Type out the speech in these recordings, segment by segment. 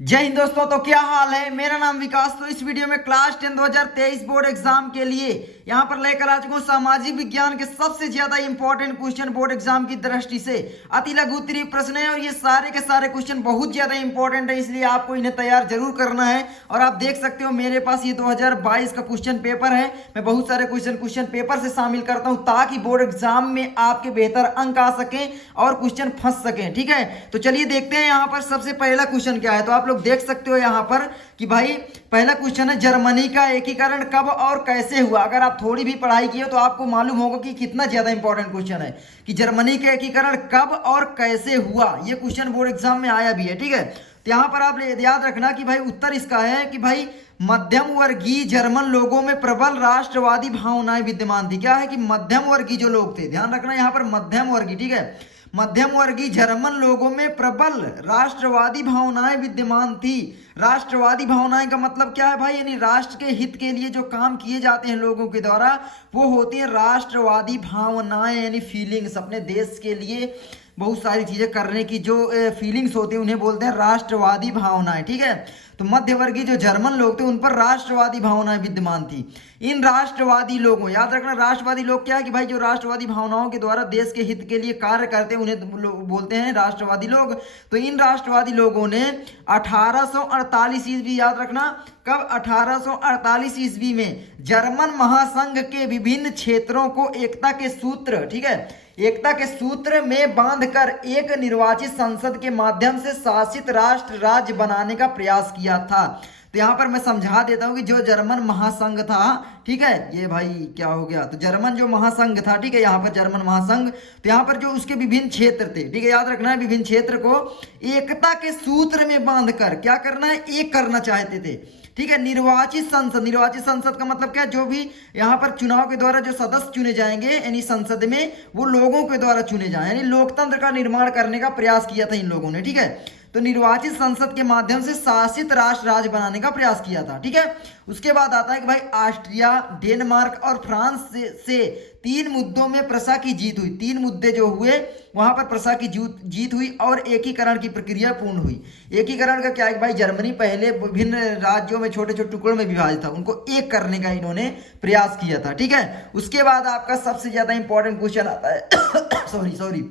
जय हिंद दोस्तों। तो क्या हाल है, मेरा नाम विकास। तो इस वीडियो में क्लास 10 2023 बोर्ड एग्जाम के लिए यहां पर लेकर आ चुका हूं सामाजिक विज्ञान के सबसे ज्यादा इंपॉर्टेंट क्वेश्चन बोर्ड एग्जाम की दृष्टि से। अति लघु उत्तरीय प्रश्न है और ये सारे के सारे क्वेश्चन बहुत ज्यादा इंपॉर्टेंट है, इसलिए आपको इन्हें तैयार जरूर करना है। और आप देख सकते हो मेरे पास ये 2022 का क्वेश्चन पेपर है। मैं बहुत सारे क्वेश्चन पेपर से शामिल करता हूं ताकि बोर्ड एग्जाम में आपके बेहतर अंक आ सके और क्वेश्चन फंस सके। ठीक है, तो चलिए देखते हैं यहाँ पर सबसे पहला क्वेश्चन क्या है। तो आप लोग देख सकते हो यहाँ पर कि भाई पहला क्वेश्चन है, जर्मनी का एकीकरण कब और कैसे हुआ। अगर आप थोड़ी भी पढ़ाई की हो तो आपको मालूम होगा कि कितना ज्यादा इंपॉर्टेंट क्वेश्चन है कि जर्मनी का एकीकरण कब और कैसे हुआ। ये क्वेश्चन बोर्ड एग्जाम में आया भी है। ठीक है, तो यहाँ पर आप याद रखना कि भाई उत्तर इसका है कि भाई मध्यम वर्गीय जर्मन लोगों में प्रबल राष्ट्रवादी भावनाएं विद्यमान थी। क्या है कि मध्यम वर्गीय जो लोग थे, ध्यान रखना यहाँ पर मध्यम वर्गीय, ठीक है, मध्यम वर्गीय जर्मन लोगों में प्रबल राष्ट्रवादी भावनाएं विद्यमान थी। राष्ट्रवादी भावनाएं का मतलब क्या है भाई, यानी राष्ट्र के हित के लिए जो काम किए जाते हैं लोगों के द्वारा वो होती है राष्ट्रवादी भावनाएं, यानी फीलिंग्स। अपने देश के लिए बहुत सारी चीजें करने की जो फीलिंग्स होती है उन्हें बोलते हैं राष्ट्रवादी भावनाएं। ठीक है, तो मध्यवर्गीय जो जर्मन लोग थे उन पर राष्ट्रवादी भावनाएं विद्यमान थी। इन राष्ट्रवादी लोगों, याद रखना राष्ट्रवादी लोग क्या है कि भाई जो राष्ट्रवादी भावनाओं के द्वारा देश के हित के लिए कार्य करते हैं उन्हें बोलते हैं राष्ट्रवादी लोग। तो इन राष्ट्रवादी लोगों ने 1848 ईस्वी, याद रखना कब, 1848 ईस्वी में जर्मन महासंघ के विभिन्न क्षेत्रों को एकता के सूत्र, ठीक है, एकता के सूत्र में बांधकर एक निर्वाचित संसद के माध्यम से शासित राष्ट्र राज्य बनाने का प्रयास किया था। तो यहां पर मैं समझा देता हूं कि जो जर्मन महासंघ था, ठीक है, ये भाई क्या हो गया, तो जर्मन जो महासंघ था, ठीक है, यहाँ पर जर्मन महासंघ, तो यहाँ पर जो उसके विभिन्न क्षेत्र थे, ठीक है, याद रखना है विभिन्न क्षेत्र को एकता के सूत्र में बांधकर क्या करना है, एक करना चाहते थे। ठीक है, निर्वाचित संसद, निर्वाचित संसद का मतलब क्या है, जो भी यहाँ पर चुनाव के द्वारा जो सदस्य चुने जाएंगे यानी संसद में वो लोगों के द्वारा चुने जाए, यानी लोकतंत्र का निर्माण करने का प्रयास किया था इन लोगों ने। ठीक है, तो निर्वाचित संसद के माध्यम से शासित राष्ट्र राज्य बनाने का प्रयास किया था। ठीक है, उसके बाद आता है कि भाई ऑस्ट्रिया, डेनमार्क और फ्रांस से 3 मुद्दों में प्रसा की जीत हुई। 3 मुद्दे जो हुए वहां पर प्रसा की जीत हुई और एकीकरण की प्रक्रिया पूर्ण हुई। एकीकरण का क्या है कि भाई जर्मनी पहले विभिन्न राज्यों में छोटे छोटे टुकड़ों में विभाजित था, उनको एक करने का इन्होंने प्रयास किया था। ठीक है, उसके बाद आपका सबसे ज्यादा इंपॉर्टेंट क्वेश्चन आता है सॉरी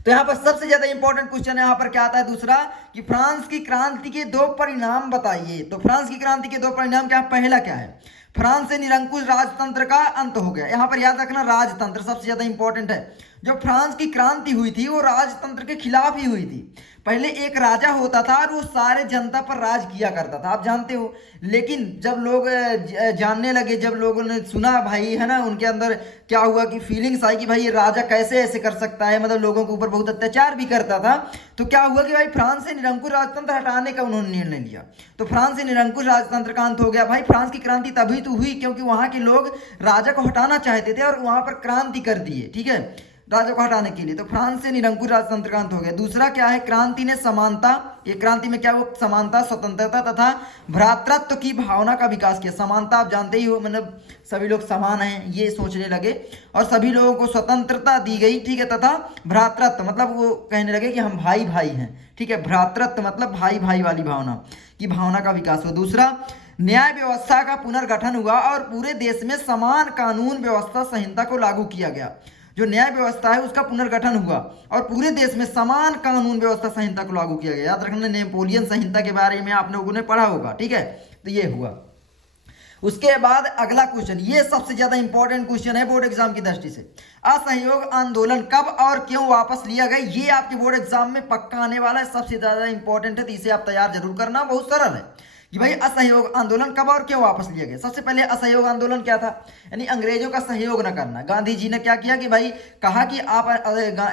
तो यहाँ पर सबसे ज्यादा इंपॉर्टेंट क्वेश्चन यहाँ पर क्या आता है, दूसरा कि फ्रांस की क्रांति के 2 परिणाम बताइए। तो फ्रांस की क्रांति के 2 परिणाम क्या, पहला क्या है, फ्रांस से निरंकुश राजतंत्र का अंत हो गया। यहाँ पर याद रखना राजतंत्र सबसे ज्यादा इंपॉर्टेंट है। जो फ्रांस की क्रांति हुई थी वो राजतंत्र के खिलाफ ही हुई थी। पहले एक राजा होता था और वो सारे जनता पर राज किया करता था, आप जानते हो। लेकिन जब लोग जानने लगे, जब लोगों ने सुना भाई, है ना, उनके अंदर क्या हुआ कि फीलिंग्स आई कि भाई ये राजा कैसे ऐसे कर सकता है, मतलब लोगों के ऊपर बहुत अत्याचार भी करता था। तो क्या हुआ कि भाई फ्रांस से निरंकुश राजतंत्र हटाने का उन्होंने निर्णय लिया। तो फ्रांस से निरंकुश राजतंत्र का अंत हो गया। भाई फ्रांस की क्रांति तभी तो हुई क्योंकि वहां के लोग राजा को हटाना चाहते थे और वहां पर क्रांति कर दिए, ठीक है, राजा को हटाने के लिए। तो फ्रांस से निरंकुश राजतंत्र का अंत हो गया। दूसरा क्या है, क्रांति ने समानता, ये क्रांति में क्या वो समानता, स्वतंत्रता तथा भ्रातृत्व की भावना का विकास किया। समानता आप जानते ही हो, मतलब सभी लोग समान हैं ये सोचने लगे और सभी लोगों को स्वतंत्रता दी गई, ठीक है, तथा भ्रातृत्व मतलब वो कहने लगे कि हम भाई भाई हैं। ठीक है, भ्रातृत्व मतलब भाई भाई वाली भावना की भावना का विकास हुआ। दूसरा, न्याय व्यवस्था का पुनर्गठन हुआ और पूरे देश में समान कानून व्यवस्था संहिता को लागू किया गया। जो न्याय व्यवस्था है उसका पुनर्गठन हुआ और पूरे देश में समान कानून व्यवस्था संहिता को लागू किया गया। याद रखना नेपोलियन संहिता के बारे में आप लोगों ने पढ़ा होगा। ठीक है, तो ये हुआ। उसके बाद अगला क्वेश्चन, ये सबसे ज्यादा इंपॉर्टेंट क्वेश्चन है बोर्ड एग्जाम की दृष्टि से। असहयोग आंदोलन कब और क्यों वापस लिया गया, ये आपके बोर्ड एग्जाम में पक्का आने वाला है, सबसे ज्यादा इंपॉर्टेंट है, तो इसे आप तैयार जरूर करना। बहुत सरल है कि भाई असहयोग आंदोलन कब और क्यों वापस लिया गया। सबसे पहले असहयोग आंदोलन क्या था, यानी अंग्रेजों का सहयोग न करना। गांधी जी ने क्या किया कि भाई कहा कि आप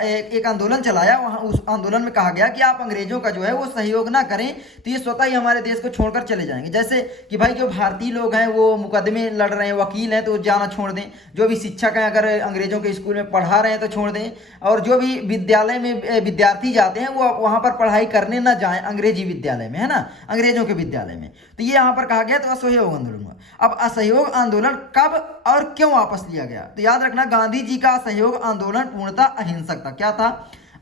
एक आंदोलन चलाया, वहां उस आंदोलन में कहा गया कि आप अंग्रेजों का जो है वो सहयोग ना करें तो ये स्वतः ही हमारे देश को छोड़कर चले जाएंगे। जैसे कि भाई जो भारतीय लोग हैं वो मुकदमे लड़ रहे हैं, वकील हैं, तो जाना छोड़ दें। जो भी शिक्षक हैं अगर अंग्रेजों के स्कूल में पढ़ा रहे हैं तो छोड़ दें। और जो भी विद्यालय में विद्यार्थी जाते हैं वो वहां पर पढ़ाई करने ना जाएं, अंग्रेजी विद्यालय में, है ना, अंग्रेजों के विद्यालय में। तो ये यहाँ पर कहा गया, तो असहयोग आंदोलन हुआ। अब असहयोग आंदोलन कब और क्यों वापस लिया गया, तो याद रखना गांधी जी का असहयोग आंदोलन पूर्णतः अहिंसक था। क्या था,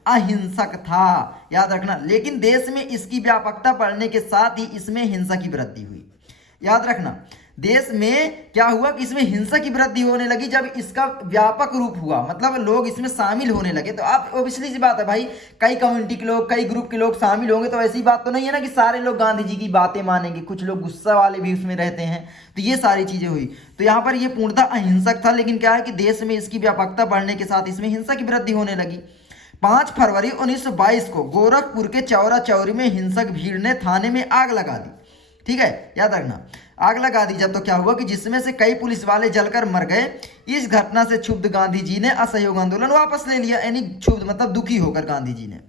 अहिंसक था, याद रखना। लेकिन देश में इसकी व्यापकता बढ़ने के साथ ही इसमें हिंसा की वृद्धि हुई, याद रखना। देश में क्या हुआ कि इसमें हिंसा की वृद्धि होने लगी जब इसका व्यापक रूप हुआ, मतलब लोग इसमें शामिल होने लगे। तो आप ऑब्वियसली सी बात है भाई, कई कम्युनिटी के लोग, कई ग्रुप के लोग शामिल होंगे, तो ऐसी बात तो नहीं है ना कि सारे लोग गांधी जी की बातें मानेंगे, कुछ लोग गुस्सा वाले भी उसमें रहते हैं। तो ये सारी चीजें हुई। तो यहाँ पर ये पूर्णतः अहिंसक था, लेकिन क्या है कि देश में इसकी व्यापकता बढ़ने के साथ इसमें हिंसा की वृद्धि होने लगी। 5 फरवरी 1922 को गोरखपुर के चौरा चौरी में हिंसक भीड़ ने थाने में आग लगा दी, ठीक है, याद रखना, आग लगा दी जब। तो क्या हुआ कि जिसमें से कई पुलिस वाले जलकर मर गए। इस घटना से क्षुब्ध गांधी जी ने असहयोग आंदोलन वापस ले लिया, यानी क्षुब्ध मतलब दुखी होकर गांधी जी ने,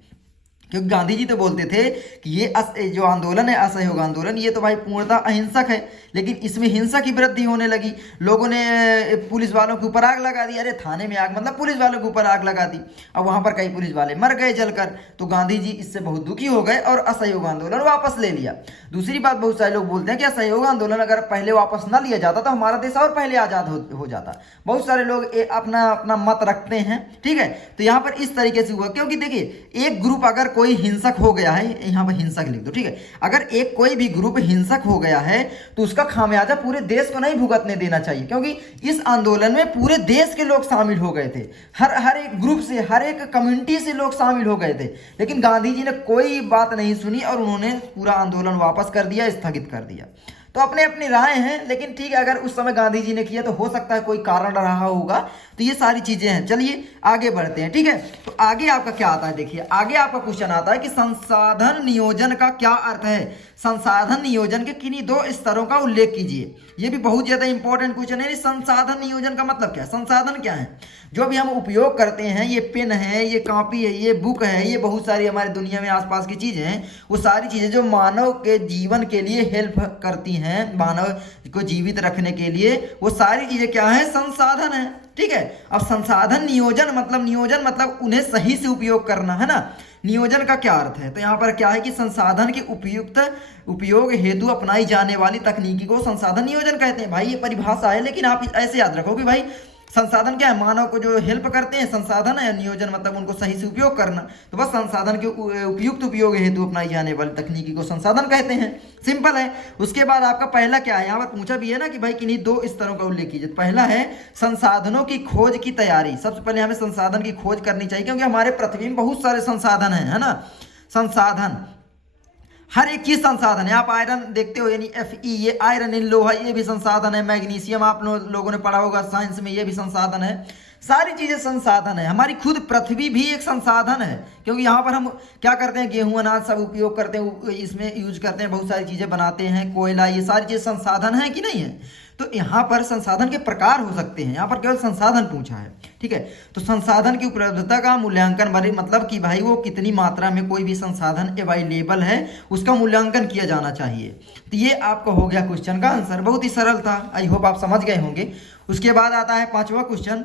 क्योंकि गांधी जी तो बोलते थे कि ये जो आंदोलन है असहयोग आंदोलन, ये तो भाई पूर्णतः अहिंसक है, लेकिन इसमें हिंसा की वृद्धि होने लगी। लोगों ने पुलिस वालों के ऊपर आग लगा दी, अरे थाने में आग मतलब पुलिस वालों के ऊपर आग लगा दी। अब वहां पर कई पुलिस वाले मर गए जलकर। तो गांधी जी इससे बहुत दुखी हो गए और असहयोग आंदोलन वापस ले लिया। दूसरी बात, बहुत सारे लोग बोलते हैं कि असहयोग आंदोलन अगर पहले वापस ना लिया जाता तो हमारा देश और पहले आजाद हो जाता। बहुत सारे लोग अपना अपना मत रखते हैं, ठीक है। तो यहाँ पर इस तरीके से हुआ, क्योंकि देखिए एक ग्रुप अगर कोई हिंसक हो गया है, यहाँ पर हिंसक लिख दो, ठीक है, अगर एक कोई भी ग्रुप हिंसक हो गया है तो उसका खामियाजा पूरे देश को नहीं भुगतने देना चाहिए, क्योंकि इस आंदोलन में पूरे देश के लोग शामिल हो गए थे, हर एक ग्रुप से, हर एक कम्युनिटी से लोग शामिल हो गए थे। लेकिन गांधी जी ने कोई बात नहीं सुनी और उन्होंने पूरा आंदोलन वापस कर दिया, स्थगित कर दिया। तो अपने अपनी राय हैं, लेकिन ठीक है, अगर उस समय गांधी जी ने किया तो हो सकता है कोई कारण रहा होगा। तो ये सारी चीजें हैं। चलिए आगे बढ़ते हैं, ठीक है। तो आगे आपका क्या आता है, देखिए आगे आपका क्वेश्चन आता है कि संसाधन नियोजन का क्या अर्थ है। संसाधन नियोजन के किन्हीं 2 स्तरों का उल्लेख कीजिए। ये भी बहुत ज्यादा इंपॉर्टेंट क्वेश्चन है। संसाधन नियोजन का मतलब क्या है? संसाधन क्या है? जो भी हम उपयोग करते हैं, ये पेन है, ये कॉपी है, ये बुक है, ये बहुत सारी हमारे दुनिया में आसपास की चीजें हैं, वो सारी चीजें जो मानव के जीवन के लिए हेल्प करती हैं, मानव को जीवित रखने के लिए, वो सारी चीजें क्या है? संसाधन है, ठीक है। अब संसाधन नियोजन मतलब उन्हें सही से उपयोग करना, है ना। नियोजन का क्या अर्थ है? तो यहाँ पर क्या है कि संसाधन के उपयुक्त उपयोग हेतु अपनाई जाने वाली तकनीकी को संसाधन नियोजन कहते हैं। भाई ये परिभाषा है, लेकिन आप ऐसे याद रखो कि भाई संसाधन क्या है? मानव को जो हेल्प करते हैं, संसाधन है। नियोजन मतलब उनको सही से उपयोग करना। तो बस संसाधन के उपयुक्त उपयोग हेतु अपनाई जाने वाली तकनीकी को संसाधन कहते हैं। सिंपल है। उसके बाद आपका पहला क्या है? यहाँ पर पूछा भी है ना कि भाई किन्हीं 2 स्तरों का उल्लेख कीजिए। पहला है संसाधनों की खोज की तैयारी। सबसे पहले हमें संसाधन की खोज करनी चाहिए, क्योंकि हमारे पृथ्वी में बहुत सारे संसाधन है ना। संसाधन, हर एक चीज संसाधन है। आप आयरन देखते हो, यानी Fe, ये आयरन इन लोहा, ये भी संसाधन है। मैग्नीशियम आप लोगों ने पढ़ा होगा साइंस में, ये भी संसाधन है। सारी चीजें संसाधन है। हमारी खुद पृथ्वी भी एक संसाधन है, क्योंकि यहाँ पर हम क्या करते हैं? गेहूं अनाज सब उपयोग करते हैं, इसमें यूज करते हैं, बहुत सारी चीजें बनाते हैं, कोयला, ये सारी चीज संसाधन है कि नहीं है। तो यहाँ पर संसाधन के प्रकार हो सकते हैं, यहाँ पर केवल संसाधन पूछा है, ठीक है। तो संसाधन की उपलब्धता का मूल्यांकन, मतलब कि भाई वो कितनी मात्रा में कोई भी संसाधन अवेलेबल है, उसका मूल्यांकन किया जाना चाहिए। तो ये आपका हो गया क्वेश्चन का आंसर। बहुत ही सरल था, आई होप आप समझ गए होंगे। उसके बाद आता है 5वां क्वेश्चन,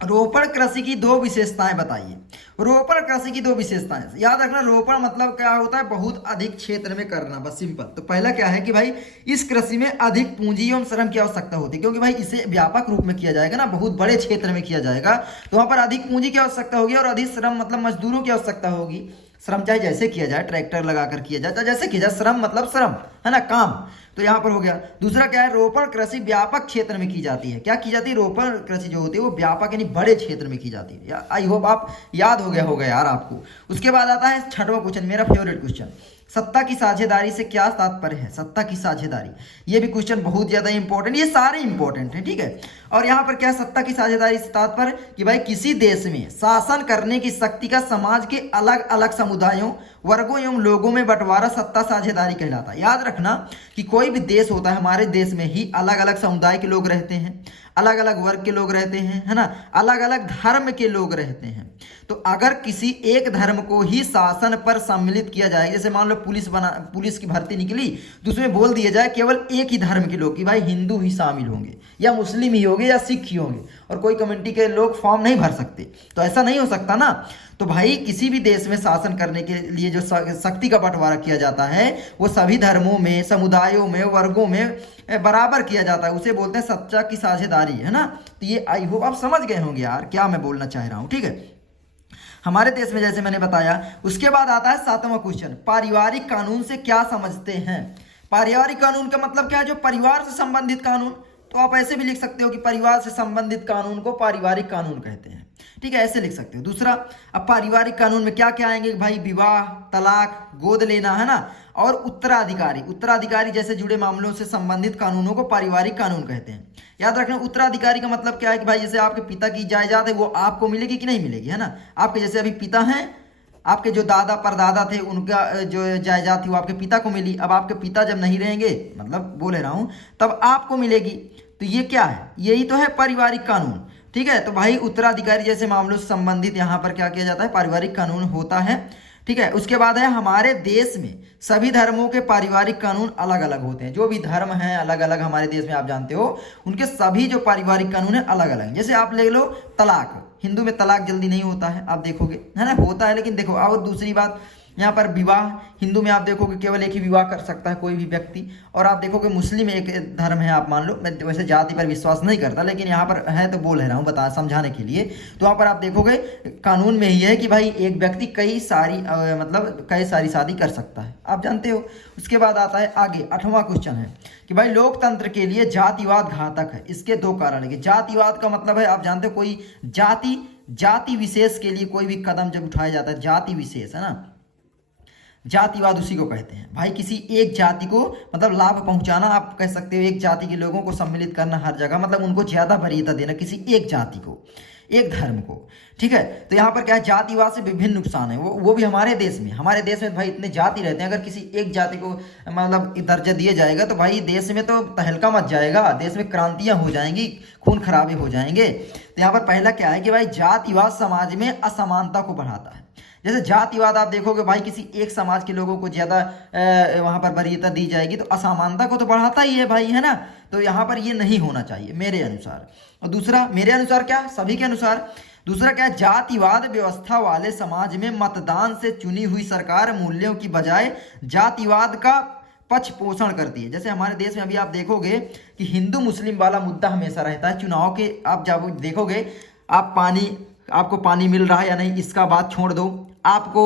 रोपण कृषि की 2 विशेषताएं बताइए। रोपण कृषि की 2 विशेषताएं, याद रखना। रोपण मतलब क्या होता है? बहुत अधिक क्षेत्र में करना, बस सिंपल। तो पहला क्या है कि भाई इस कृषि में अधिक पूंजी एवं श्रम की आवश्यकता होती है, क्योंकि भाई इसे व्यापक रूप में किया जाएगा ना, बहुत बड़े क्षेत्र में किया जाएगा, तो वहां पर अधिक पूंजी की आवश्यकता होगी और अधिक श्रम मतलब मजदूरों की आवश्यकता होगी। श्रम चाहे जैसे किया जाए, ट्रैक्टर लगाकर किया जाए, जैसे किया जाए, श्रम मतलब श्रम, है ना, काम। तो यहाँ पर हो गया। दूसरा क्या है? रोपण कृषि व्यापक क्षेत्र में की जाती है। क्या की जाती है? रोपण कृषि जो होती है वो व्यापक यानी बड़े क्षेत्र में की जाती है। आई होप आप याद हो गया यार आपको। उसके बाद आता है 6वां क्वेश्चन, मेरा फेवरेट क्वेश्चन, सत्ता की साझेदारी से क्या तात्पर्य है? सत्ता की साझेदारी, ये भी क्वेश्चन बहुत ज्यादा इंपॉर्टेंट, ये सारे इंपॉर्टेंट हैं, ठीक है। और यहाँ पर क्या सत्ता की साझेदारी से तात्पर्य कि भाई किसी देश में शासन करने की शक्ति का समाज के अलग अलग समुदायों, वर्गों एवं लोगों में बंटवारा सत्ता साझेदारी कहलाता है। याद रखना कि कोई भी देश होता है, हमारे देश में ही अलग अलग समुदाय के लोग रहते हैं, अलग अलग वर्ग के लोग रहते हैं, है ना, अलग अलग धर्म के लोग रहते हैं। तो अगर किसी एक धर्म को ही शासन पर सम्मिलित किया जाए, जैसे मान लो पुलिस की भर्ती निकली, तो उसमें बोल दिया जाए केवल एक ही धर्म के लोग, कि भाई हिंदू ही शामिल होंगे या मुस्लिम ही होंगे या सिख ही होंगे, और कोई कम्युनिटी के लोग फॉर्म नहीं भर सकते। तो ऐसा नहीं हो सकता ना। तो भाई किसी भी देश में शासन करने के लिए जो शक्ति का बंटवारा किया जाता है, वो सभी धर्मों में, समुदायों में, वर्गों में बराबर किया जाता है, उसे बोलते हैं सत्ता की साझेदारी, है ना। तो ये आई होप आप समझ गए होंगे यार क्या मैं बोलना चाह रहा हूँ, ठीक है। हमारे देश में, जैसे मैंने बताया। उसके बाद आता है 7वां क्वेश्चन, पारिवारिक कानून से क्या समझते हैं। पारिवारिक कानून का मतलब क्या है? जो परिवार से संबंधित कानून। तो आप ऐसे भी लिख सकते हो कि परिवार से संबंधित कानून को पारिवारिक कानून कहते हैं, ठीक है, ऐसे लिख सकते हो। दूसरा, अब पारिवारिक कानून में क्या क्या आएंगे भाई? विवाह, तलाक, गोद लेना, है ना, और उत्तराधिकारी। उत्तराधिकारी जैसे जुड़े मामलों से संबंधित कानूनों को पारिवारिक कानून कहते हैं। याद रखना, उत्तराधिकारी का मतलब क्या है कि भाई जैसे आपके पिता की जायदाद है वो आपको मिलेगी कि नहीं मिलेगी, है ना। आपके जैसे अभी पिता हैं, आपके जो दादा परदादा थे उनका जो जायदाद थी वो आपके पिता को मिली। अब आपके पिता जब नहीं रहेंगे, मतलब बोले रहा हूँ, तब आपको मिलेगी। तो ये क्या है? यही तो है पारिवारिक कानून, ठीक है। तो भाई उत्तराधिकारी जैसे मामलों से संबंधित यहाँ पर क्या किया जाता है? पारिवारिक कानून होता है, ठीक है। उसके बाद है हमारे देश में सभी धर्मों के पारिवारिक कानून अलग अलग होते हैं। जो भी धर्म हैं अलग अलग हमारे देश में, आप जानते हो, उनके सभी जो पारिवारिक कानून है अलग अलग। जैसे आप ले लो तलाक, हिंदू में तलाक जल्दी नहीं होता है, आप देखोगे, है ना, होता है लेकिन देखो। और दूसरी बात, यहाँ पर विवाह, हिंदू में आप देखोगे केवल एक ही विवाह कर सकता है कोई भी व्यक्ति। और आप देखोगे मुस्लिम एक धर्म है, आप मान लो, मैं वैसे जाति पर विश्वास नहीं करता लेकिन यहाँ पर है तो बोल रहा हूँ, बता समझाने के लिए। तो वहाँ पर आप देखोगे कानून में ही है कि भाई एक व्यक्ति कई सारी शादी कर सकता है, आप जानते हो। उसके बाद आता है आगे 8वां क्वेश्चन है कि भाई लोकतंत्र के लिए जातिवाद घातक है, इसके 2 कारण है। कि जातिवाद का मतलब है, आप जानते हो, कोई जाति विशेष के लिए कोई भी कदम जब उठाया जाता है, जाति विशेष, है ना, जातिवाद उसी को कहते हैं। भाई किसी एक जाति को मतलब लाभ पहुंचाना, आप कह सकते हो, एक जाति के लोगों को सम्मिलित करना हर जगह, मतलब उनको ज्यादा वरीयता देना किसी एक जाति को, एक धर्म को, ठीक है। तो यहाँ पर क्या है? जातिवाद से विभिन्न नुकसान है, वो भी हमारे देश में भाई इतने जाति रहते हैं। अगर किसी एक जाति को मतलब दर्जा दिया जाएगा तो भाई देश में तो तहलका मच जाएगा, देश में क्रांतियां हो जाएंगी, खून खराबे हो जाएंगे। तो यहाँ पर पहला क्या है कि भाई जातिवाद समाज में असमानता को बढ़ाता है। जैसे जातिवाद आप देखोगे भाई किसी एक समाज के लोगों को ज़्यादा वहाँ पर वरीयता दी जाएगी तो असमानता को तो बढ़ाता ही है भाई, है ना। तो यहाँ पर ये नहीं होना चाहिए मेरे अनुसार। और दूसरा, मेरे अनुसार क्या, सभी के अनुसार, दूसरा क्या है? जातिवाद व्यवस्था वाले समाज में मतदान से चुनी हुई सरकार मूल्यों की बजाय जातिवाद का पक्ष पोषण करती है। जैसे हमारे देश में अभी आप देखोगे कि हिंदू मुस्लिम वाला मुद्दा हमेशा रहता है। चुनाव के आप जब देखोगे, आपको पानी मिल रहा है या नहीं इसका बात छोड़ दो, आपको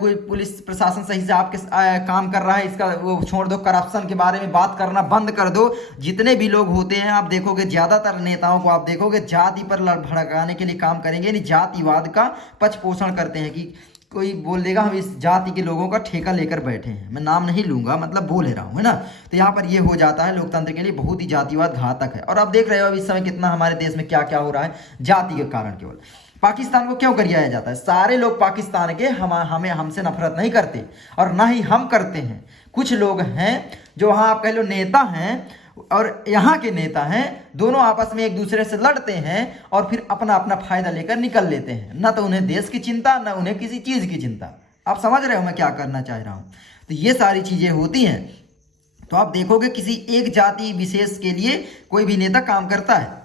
कोई पुलिस प्रशासन सही से आपके काम कर रहा है इसका वो छोड़ दो, करप्शन के बारे में बात करना बंद कर दो। जितने भी लोग होते हैं आप देखोगे, ज़्यादातर नेताओं को आप देखोगे जाति पर भड़काने के लिए काम करेंगे, यानी जातिवाद का पक्ष पोषण करते हैं। कि कोई बोल देगा हम इस जाति के लोगों का ठेका लेकर बैठे हैं, मैं नाम नहीं लूंगा, मतलब बोल रहा हूँ, है ना। तो यहाँ पर ये हो जाता है, लोकतंत्र के लिए बहुत ही जातिवाद घातक है। और आप देख रहे हो अभी इस समय कितना हमारे देश में क्या क्या हो रहा है जाति के कारण। केवल पाकिस्तान को क्यों गरियाया जाता है? सारे लोग पाकिस्तान के हमसे नफरत नहीं करते और ना ही हम करते हैं। कुछ लोग हैं जो वहाँ आप कह लो नेता हैं और यहाँ के नेता हैं, दोनों आपस में एक दूसरे से लड़ते हैं और फिर अपना अपना फायदा लेकर निकल लेते हैं। ना तो उन्हें देश की चिंता, ना उन्हें किसी चीज़ की चिंता। आप समझ रहे हो मैं क्या करना चाह रहा हूँ? तो ये सारी चीज़ें होती हैं। तो आप देखोगे किसी एक जाति विशेष के लिए कोई भी नेता काम करता है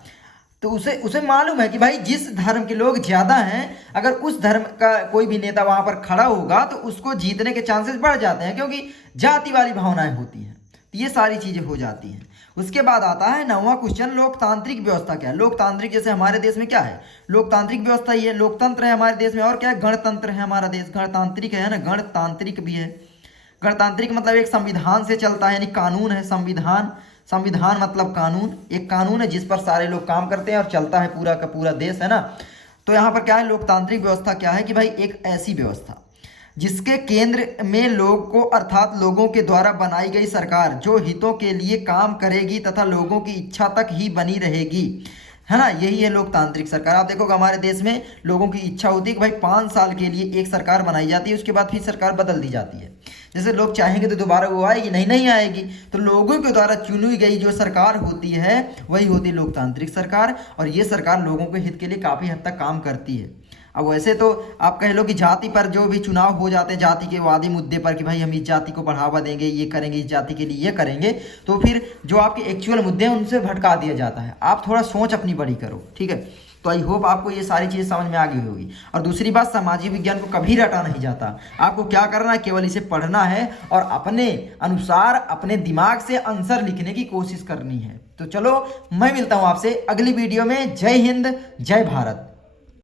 तो उसे मालूम है कि भाई जिस धर्म के लोग ज़्यादा हैं, अगर उस धर्म का कोई भी नेता वहाँ पर खड़ा होगा तो उसको जीतने के चांसेस बढ़ जाते हैं, क्योंकि जाति वाली भावनाएं होती हैं। तो ये सारी चीज़ें हो जाती हैं। उसके बाद आता है 9वां क्वेश्चन, लोकतांत्रिक व्यवस्था क्या है? लोकतांत्रिक जैसे हमारे देश में क्या है? लोकतांत्रिक व्यवस्था ही है, लोकतंत्र है हमारे देश में। और क्या है? गणतंत्र है हमारा देश, गणतांत्रिक है ना, गणतांत्रिक भी है। गणतांत्रिक मतलब एक संविधान से चलता है, यानी कानून है, संविधान मतलब कानून, एक कानून है जिस पर सारे लोग काम करते हैं और चलता है पूरा का पूरा देश, है ना। तो यहाँ पर क्या है? लोकतांत्रिक व्यवस्था क्या है कि भाई एक ऐसी व्यवस्था जिसके केंद्र में लोग को अर्थात लोगों के द्वारा बनाई गई सरकार जो हितों के लिए काम करेगी तथा लोगों की इच्छा तक ही बनी रहेगी, है ना। यही है लोकतांत्रिक सरकार। आप देखोगे हमारे देश में लोगों की इच्छा होती है कि भाई 5 साल के लिए एक सरकार बनाई जाती है, उसके बाद फिर सरकार बदल दी जाती है। जैसे लोग चाहेंगे तो दोबारा वो आएगी, नहीं आएगी। तो लोगों के द्वारा चुनी गई जो सरकार होती है वही होती है लोकतांत्रिक सरकार, और ये सरकार लोगों के हित के लिए काफ़ी हद तक काम करती है। अब वैसे तो आप कह लो कि जाति पर जो भी चुनाव हो जाते हैं, जाति के वादी मुद्दे पर कि भाई हम इस जाति को बढ़ावा देंगे, ये करेंगे, इस जाति के लिए ये करेंगे, तो फिर जो आपके एक्चुअल मुद्दे हैं उनसे भटका दिया जाता है। आप थोड़ा सोच अपनी बड़ी करो, ठीक है। तो आई होप आपको ये सारी चीज़ें समझ में आ गई होगी। और दूसरी बात, सामाजिक विज्ञान को कभी रटा नहीं जाता। आपको क्या करना है? केवल इसे पढ़ना है और अपने अनुसार अपने दिमाग से आंसर लिखने की कोशिश करनी है। तो चलो मैं मिलता हूँ आपसे अगली वीडियो में। जय हिंद, जय भारत।